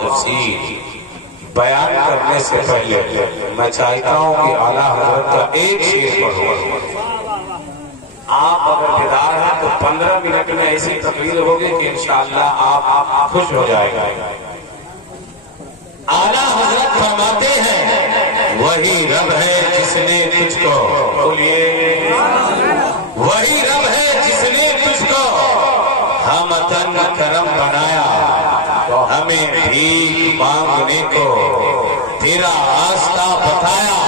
تفسیر بیان کرنے سے پہلے میں چاہتا ہوں کہ اعلیٰ حضرت کا ایک شعر پڑھوں. آپ اگر بیدار ہیں تو 15 منٹ میں ایسی تقریر ہوگی کہ انشاءاللہ آپ خوش ہو جائے گا. اعلیٰ حضرت فرماتے ہیں وہی رب ہے جس نے تجھ کو بولیے وہی رب ہے جس نے تجھ کو ہمتن کرم بنایا تو ہمیں بھی مانگنے کو تیرا راستہ بتایا.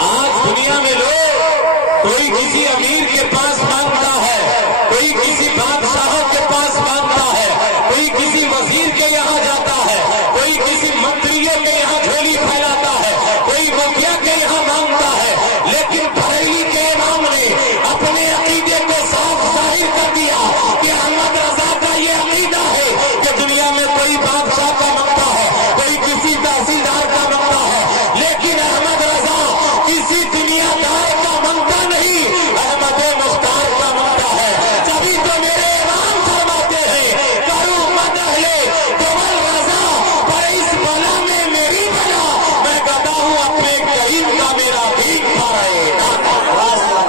آج دنیا میں لوگ کوئی کسی امیر کے پاس مانگتا ہے, کوئی کسی بادشاہ کے پاس مانگتا ہے, کوئی کسی وزیر کے یہاں جاتا ہے, کوئی کسی منتری کے یہاں جھولی پھیلاتا ہے, کوئی مکھیا کے یہاں مانگتا ہے, لیکن بریلی کے امام نے اپنے عقیدے کو صاف ظاہر کر دیا کہ احمد رضا کا یہ عقیدہ ہے کہ دنیا میں کوئی بادشاہ کا مانگتا ہے, کوئی کسی تحصیلدار کا مانگتا ہے, لیکن احمد رضا کسی دنیا دار کا مانگتا نہیں, احمد مختار کا مانگتا ہے. تبھی تو میرے امام فرماتے ہیں کروں مدح لے دول رضا پر اس بلا میں میری بلا, میں گدا ہوں اپنے کریم کا میرا بھیک پائے.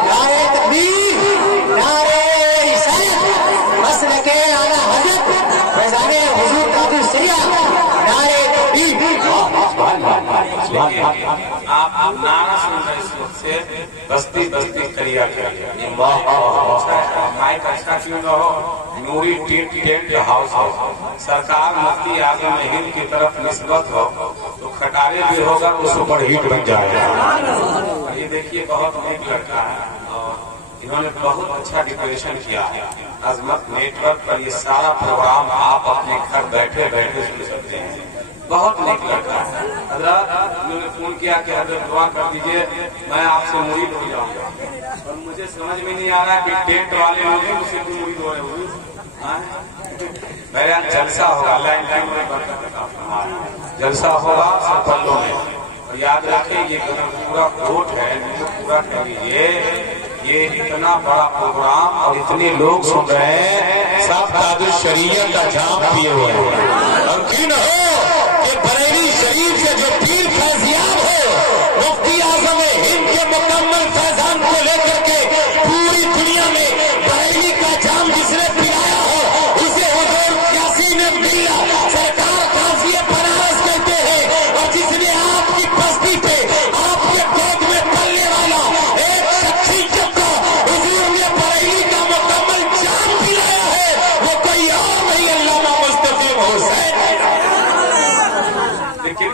نعرے تکبیر, نعرے رسالت, مسلک اعلیٰ حضرت فیضان حضور تاج الشریعہ, نعرے تکبیر. آپ نعرہ سن رہے اس وقت سے بستی بستی قریہ کریے. مائک اچھا کیوں نہ ہو, نوری ٹینٹ ہاؤس ہو, سرکار مفتی اعظم ہند کی طرف نسبت ہو تو کھٹارے بھی ہوگا تو سپر ہٹ بن جائے گا. یہ دیکھیے بہت نیک لڑکا ہے اور انہوں نے بہت اچھا ڈیکوریشن کیا ہے. عظمت نیٹ ورک پر یہ سارا پروگرام آپ اپنے گھر بیٹھے بیٹھے سن سکتے ہیں. بہت نیک لڑکا ہے. حضرت انہوں نے فون کیا کہ حضرت دعا کر دیجئے میں آپ سے مرید ہو جاؤں گا, اور مجھے سمجھ میں نہیں آ رہا کہ ٹینٹ والے لوگ ہیں مجھ سے بھی مرید ہو رہے ہوئے. میرا جلسہ ہوگا, جلسہ ہوگا سب پلوں میں, اور یاد رکھیں یہ پورا کوٹ ہے, پورا کر لیجیے. یہ اتنا بڑا پروگرام اور اتنے لوگ سن رہے ہیں, سب تاج الشریعہ کا جام پیے ہوئے ہیں. اور کیوں نہ ہو کہ بریلی شریف سے جو پیر فیضیاب ہو, مفتی اعظم ہند کے مکمل فیضان کو لے کر کے پوری دنیا میں بریلی کا جام جس نے پلایا ہو اسے حضور یاسین ملا سرکار قاضی بنارس کہتے ہیں. اور جس نے آپ کی بستی پہ آپ کے گود میں پلنے والا ایک شخصیت کو حضور نے بریلی کا مکمل جام پلایا ہے, وہ کوئی اور نہیں, علامہ مستقیم حسین. دیکھیے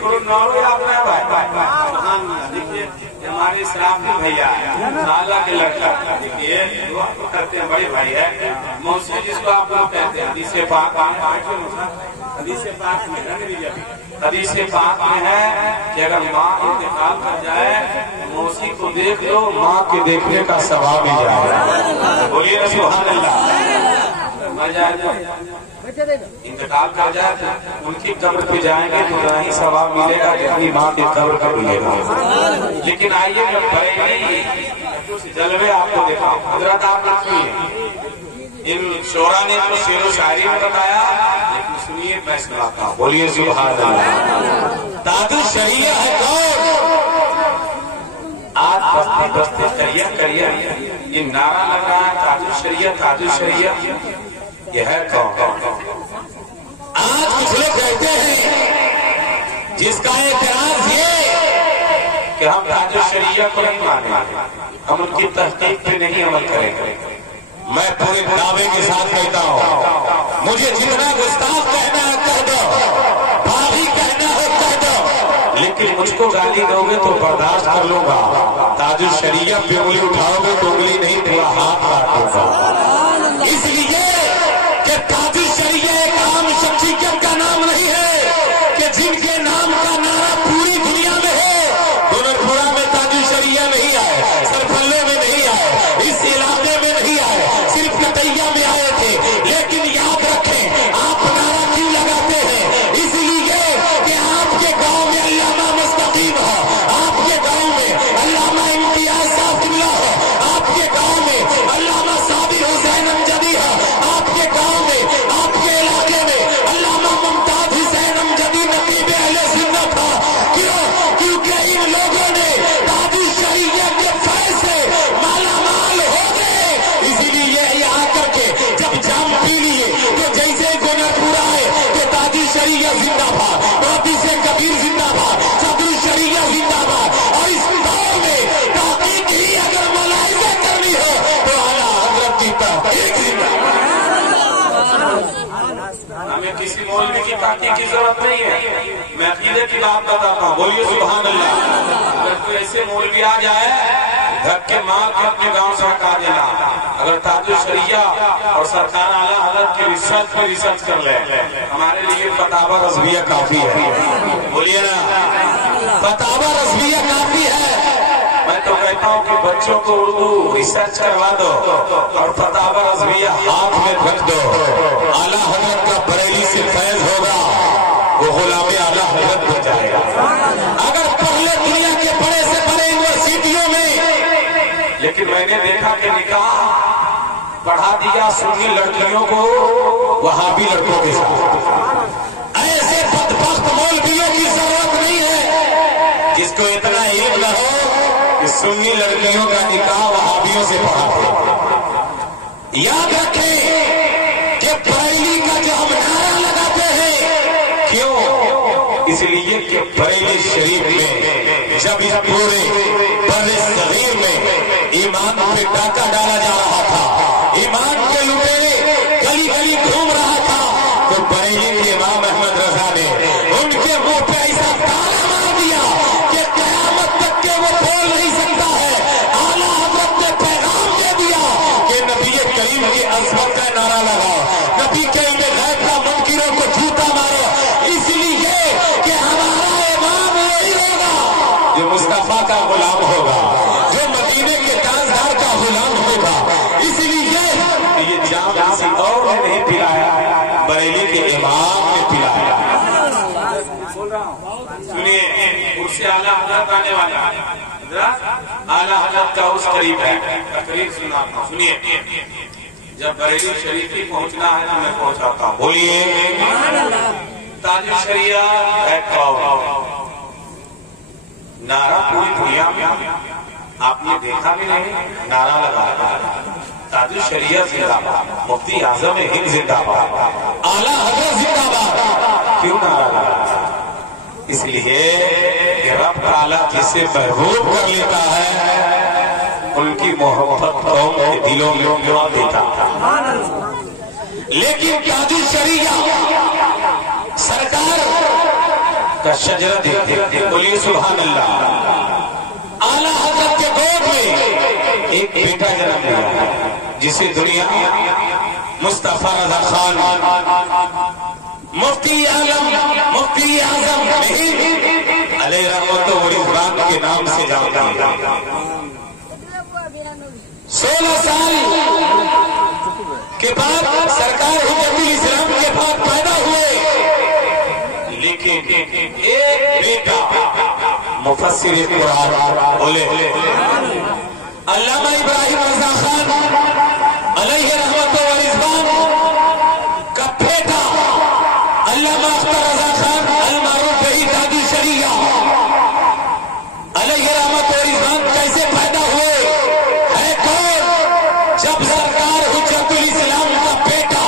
دیکھیے ہمارے اسلام کے بھیا نالا کے لڑکا, دیکھیے دعا کرتے ہیں, بڑے بھائی ہے موسی جس کو آپ لوگ کہتے ہیں. حدیث پاک حدیث پاک میں ہے کہ اگر ماں انتقال کر جائے موسی کو دیکھ لو, ماں کے دیکھنے کا ثواب ہی جائے. بولیے سبحان اللہ. انتقال کر جائے تو ان کی قبر پہ جائیں گے تو نہ ہی ثواب ملے گا کہ اپنی ماں کی قبر پہ ملے گا. لیکن آئیے میں بریلی جلوے آپ کو دیکھا. حضرت آپ رکھیے, ان شعرا نے تو شعر و شاعری میں بتایا, لیکن سنیے میں سناتا ہوں. بولیے سبحان اللہ. تاج الشریعہ ہے کون؟ آج بستی بستی قریہ قریہ یہ نعرہ لگ رہا ہے تاج الشریعہ تاج الشریعہ, یہ ہے کون؟ آج کچھ لوگ کہتے ہیں جس کا اعتراض یہ کہ ہم تاج الشریعہ کو نہیں مانیں, ہم ان کی تحقیق پہ نہیں عمل کریں گے. میں پورے دعوے کے ساتھ کہتا ہوں مجھے جتنا گستاخ کہنا ہے کہہ دو, بھابھی کہنا ہے کہہ دو, لیکن مجھ کو گالی دو گے تو برداشت کر لوں گا. تاج الشریعہ پہ انگلی اٹھاؤ گے تو انگلی نہیں پورا ہاتھ کاٹوں گا. اس لیے کہ تاج الشریعہ ایک عام شخصیت کا نام نہیں ہے کہ جن کے نام کا نعرہ پوری دنیا میں ہے. گورکھپورا میں تاج الشریعہ نہیں آئے, سرپلے میں نہیں آئے, اس علاقے میں نہیں آئے, صرف کٹیا میں آئے تھے. لیکن یاد رکھیں آپ نعرہ کیوں لگاتے ہیں؟ اس لیے کہ آپ کے گاؤں میں علامہ مستقیم ہو, آپ کے گاؤں میں علامہ امتیاز صاحب ہو, آپ کے گاؤں میں علامہ صابر حسین امجدی ہو, آپ کے گاؤں میں آپ کے علاقے میں علامہ الشریعہ زندہ باد، محدث کبیر زندہ باد، صدر الشریعہ زندہ باد. اور اس دور میں تحقیق ہی اگر ملاحظہ کرنی ہو تو اعلیٰ حضرت کی تحقیق زندہ باد. ہمیں کسی مولوی کی تحقیق کی ضرورت نہیں ہے. میں عقیدے کی بات بتاتا ہوں، بولیے سبحان اللہ. اگر کوئی ایسے مولوی آ جائے دھکے مار کے اپنے گاؤں سے ہٹا دینا. اگر تاج الشریعہ اور سرکار اعلیٰ حضرت کی ریسرچ پہ ریسرچ کر لے، ہمارے لیے فتاوی رضویہ کافی ہے. بولیے نا، فتاوی رضویہ کافی ہے. میں تو کہتا ہوں کہ بچوں کو اردو ریسرچ کروا دو اور فتاوی رضویہ ہاتھ میں رکھ دو. اعلیٰ حضرت کا بریلی سے فیض ہوگا، وہ غلام اعلیٰ حضرت بن جائے گا. اگر پہلے دنیا کے بڑے سے بڑے یونیورسٹیوں میں، لیکن میں نے دیکھا کہ نکاح پڑھا دیا سنی لڑکیوں کو وہابی لڑکوں کے ساتھ. ایسے بدبخت مولویوں کی ضرورت نہیں ہے جس کو اتنا علم نہ ہو کہ سنی لڑکیوں کا نکاح وہابیوں سے پڑھاتے. یاد رکھیں کہ بریلی کا جو ہم نعرہ لگاتے ہیں، کیوں؟ اس لیے کہ بریلی شریف میں جب اس پورے بر صغیر میں ایمان پہ ڈاکہ ڈالا جا رہا تھا، ایمان کے لٹیرے گلی گلی گھوم رہا تھا، تو بریلی کے امام احمد رضا نے ان کے منہ پہ ایسا تالا مار دیا کہ قیامت تک کے وہ بول نہیں سکتا ہے. اعلیٰ حضرت نے پیغام دے دیا کہ نبی کریم کی عظمت کا نعرہ لگاؤ، نبی کے علم غیب کا منکروں کو جھوٹا مارو، اس لیے کہ ہمارا امام وہی ہوگا جو مصطفیٰ کا غلام ہوگا، جو مدینے کے تاجدار کا غلام ہوگا. اس لیے یہ جام کسی اور نے نہیں پلایا، بریلی کے امام نے پلایا. سنیے، اس سے اعلیٰ حضرت آنے والا حضرت اعلیٰ حضرت کا اس قریب ہے. تقریر سناتا ہوں، سنیے. جب بریلی شریف ہی پہنچنا ہے تو میں پہنچاتا ہوں. بولیے تاج الشریعہ نعرہ پوری دنیا میں آپ نے دیکھا بھی نہیں، نعرہ لگایا تاج الشریعہ زندہ باد، مفتی اعظم ہند زندہ باد، اعلیٰ حضرت زندہ باد. کیوں نعرہ لگایا؟ اس لیے کہ رب تعالیٰ جسے محبوب کر لیتا ہے ان کی محبت قوم کے دلوں میں جمع دیتا ہے. لیکن تاج الشریعہ سرکار کا شجرہ دیکھتے. بولیے سبحان اللہ. اعلیٰ حضرت کے گود میں ایک بیٹا جنم لیا جسے دنیا مصطفیٰ رضا خان مفتی اعظم علیہ رحمت و رضوان کے نام سے جانتا ہے. 16 سال کے بعد سرکار حجت الاسلام کے بعد پیدا ہوئے، لیکن ایک بیٹا مفسر قرآن بولے علامہ ابراہیم رضا خان علیہ رحمت و رضوان کا بیٹا علامہ اختر رضا خان المعروف بہی تاج الشریعہ علیہ رحمت و رضوان کیسے پیدا ہوئے؟ ہے کون؟ جب سرکار حجت الاسلام کا بیٹا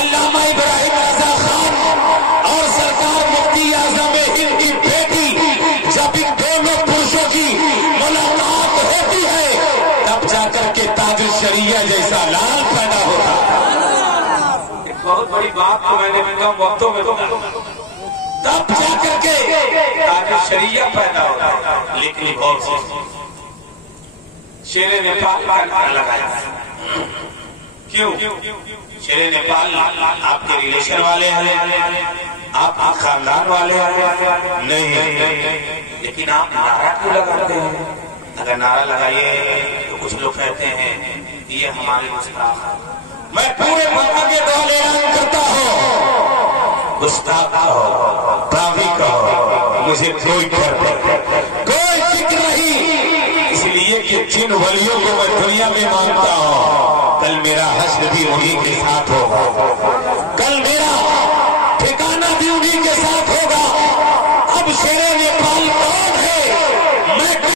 علامہ ابراہیم رضا خان اور سرکار مفتی اعظم ہند کی بیٹی جب ان دونوں پروشوں کی ملاقات ہوتی ہے تب جا کر کے تاج الشریعہ جیسا لال پیدا ہوتا ہے. ایک بہت بڑی بات کو میں نے کم وقتوں میں تب جا کر کے تاج الشریعہ پیدا ہوتا ہے. لیکن ایک اور چیز شیر نیپال کا نعرہ لگایا. کیوں؟ شیر نیپال آپ کے ریلیشن والے ہیں، آپ خاندان والے ہیں نہیں، لیکن آپ نعرہ کیوں لگاتے ہیں؟ اگر نعرہ لگائیے تو کچھ لوگ کہتے ہیں یہ ہمارے گستاخ ہیں. میں پورے ملک کے دور اعلان کرتا ہوں، گستاخ ہو، باغی ہو، مجھے کوئی فکر نہیں، اس لیے کہ جن ولیوں کو میں دنیا میں مانتا ہوں کل میرا حشر بھی انہی کے ساتھ ہوگا، کل میرا ٹھکانہ بھی انہی کے ساتھ ہوگا. اب شیر